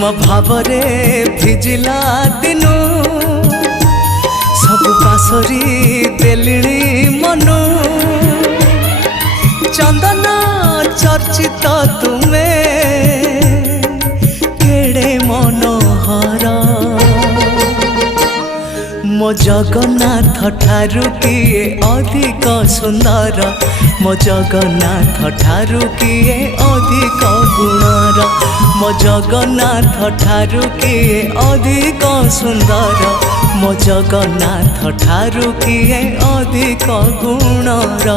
तुम भावरे भिजिला दिनु सब पासरी देलिणी मनु चंदन चर्चित तुमे केड़े मनोहर मो जगन्नाथ ठारू किए अधिक सुंदर मो जगन्नाथ ठारू किए अधिक गुणर मो जगन्नाथ ठारू किए अधिक सुंदर मो जगन्नाथ ठारू किए अधिक गुणर।